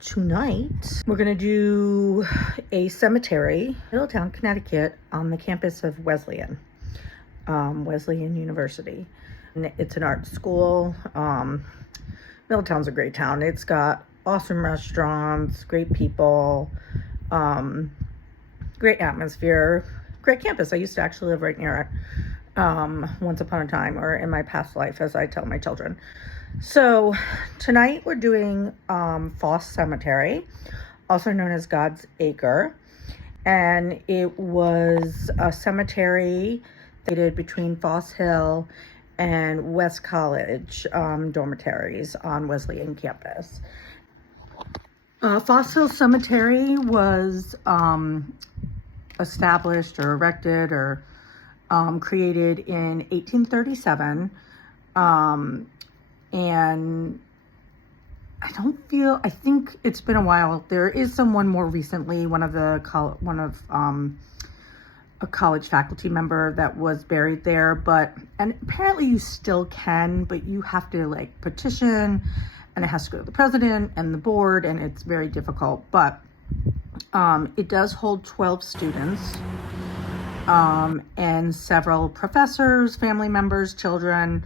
Tonight, we're going to do a cemetery, Middletown, Connecticut, on the campus of Wesleyan, Wesleyan University. And it's an art school. Middletown's a great town. It's got awesome restaurants, great people, great atmosphere, great campus. I used to actually live right near it once upon a time, or in my past life, as I tell my children. So tonight we're doing Foss Cemetery, also known as God's Acre, and it was a cemetery dated between Foss Hill and West College dormitories on Wesleyan campus. Foss Hill Cemetery was established or erected or created in 1837. And I think it's been a while. There is someone more recently, a college faculty member that was buried there, and apparently you still can, but you have to petition, and it has to go to the president and the board, and it's very difficult. But it does hold 12 students, and several professors, family members, children.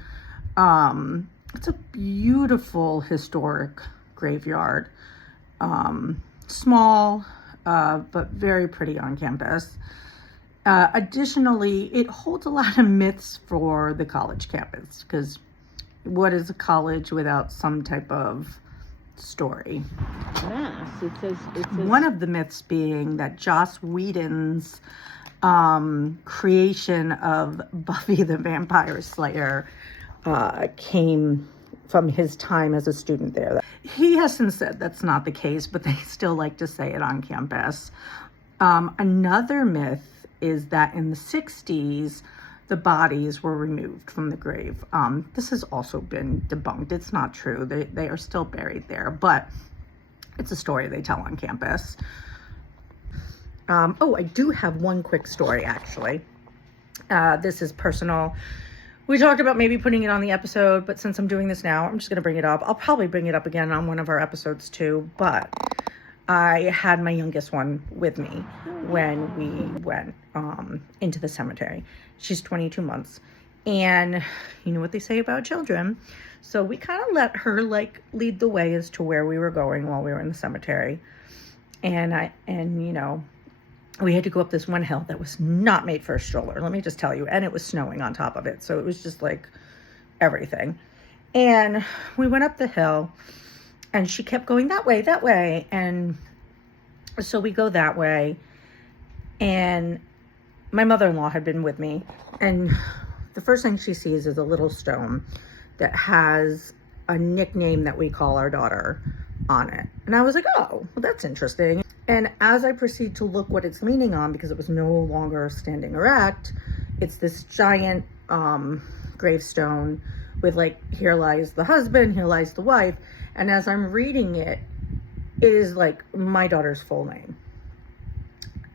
It's a beautiful historic graveyard. Small, but very pretty on campus. Additionally, it holds a lot of myths for the college campus, because what is a college without some type of story? Yes, it says. One of the myths being that Joss Whedon's creation of Buffy the Vampire Slayer came from his time as a student there. He has since said that's not the case, but they still like to say it on campus. Another myth is that in the 60s, the bodies were removed from the grave. This has also been debunked. It's not true. They are still buried there, but it's a story they tell on campus. I do have one quick story, actually. This is personal. We talked about maybe putting it on the episode, but since I'm doing this now, I'm just going to bring it up. I'll probably bring it up again on one of our episodes too, but I had my youngest one with me when we went into the cemetery. She's 22 months, and you know what they say about children. So we kind of let her lead the way as to where we were going while we were in the cemetery. And we had to go up this one hill that was not made for a stroller, let me just tell you. And it was snowing on top of it. So it was just everything. And we went up the hill, and she kept going that way. And so we go that way. And my mother-in-law had been with me. And the first thing she sees is a little stone that has a nickname that we call our daughter on it. And I was like, oh, well, that's interesting. And as I proceed to look what it's leaning on, because it was no longer standing erect, it's this giant gravestone with here lies the husband, here lies the wife. And as I'm reading it, it is my daughter's full name.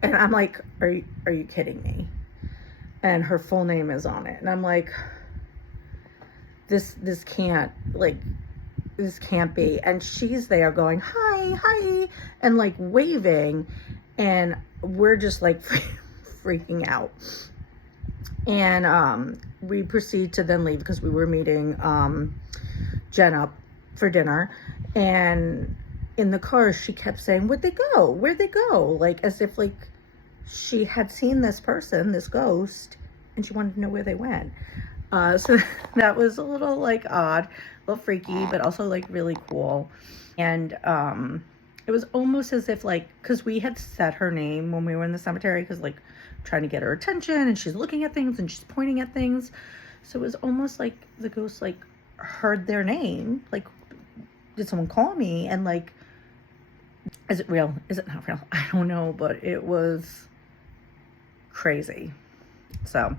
And I'm like, are you kidding me? And her full name is on it. And I'm like, this can't, this can't be. And she's there going, hi, and waving, and we're just freaking out. And we proceed to then leave, because we were meeting Jen up for dinner. And in the car, she kept saying, where'd they go? As if she had seen this person, this ghost, and she wanted to know where they went. So that was a little odd, a little freaky, but also really cool. And it was almost as if because we had said her name when we were in the cemetery, because trying to get her attention, and she's looking at things and she's pointing at things. So it was almost like the ghost heard their name, did someone call me? And is it real? Is it not real? I don't know, but it was crazy. So